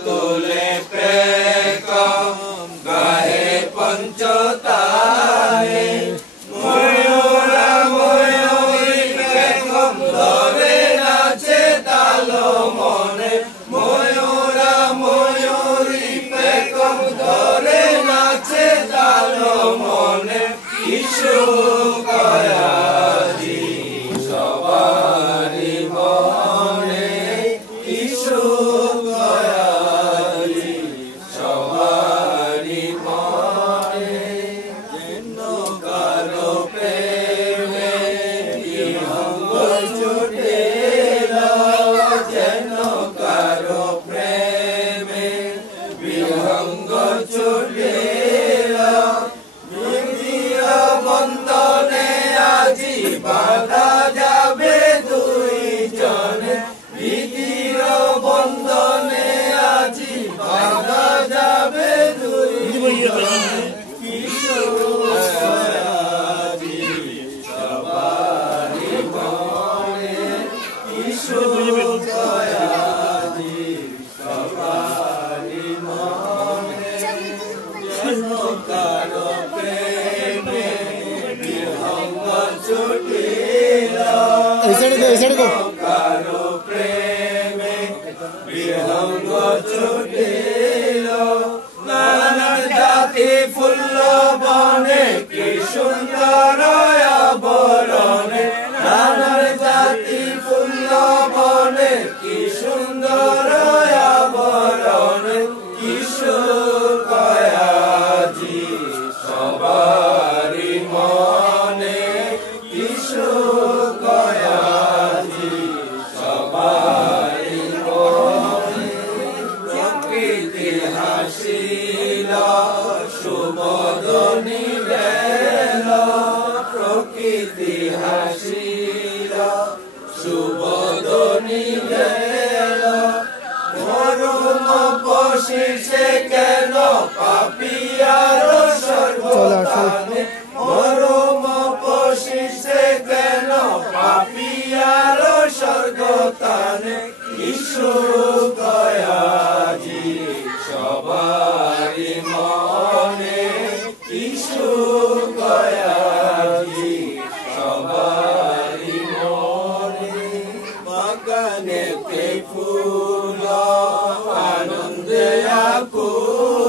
তুলে পেকম গাহে পঞ্চতানে ময়ূরা ময়ূরী পেকম ধরে নাচে তালো মনে ময়ূরা ময়ূরী পেকম ধরে নাচে তালো মনে কিশু কয়াজি সবারি মনে কিশু কয়াজি সবারি মনে যেন কারো প্রেমে বিহঙ্গ ছুটেলা যেন কারো প্রেমে বিহঙ্গ ছুটেলা বন্ধনে আজি বাধা যাবে দুই জনে বিধির বন্ধনে আজি বাধা যাবে দুই জনে কিশোরাজি সবারি মনে কিশোরাজি সবারি মনে যেন কারো প্রেমে বিহঙ্গ ছুটিলা কারো প্রেমে বিহঙ্গ ছুটিলা নানা জাতি ফুল্ল বনে কি সুন্দর আবরণে নানা জাতি ফুল্ল বনে কি সুন্দর আবরণে কিশোর কয়াজি সবারি মনে কিশোর কয়াজি সবারি মনে প্রকৃতি হাসিল সুবদনী বেল প্রকৃতি হাসিল সুবদনী বেল মরুম বসিছে কেন পাপিয়ার সর্বস্থানে মরুম বসিছে কেন পাপিয়ার স্বর্গস্থানে কিশোর কয়াজি সবারি মনে কিশোর কয়াজি সবারি মনে বাগানেতে ফুল আনন্দে আকুল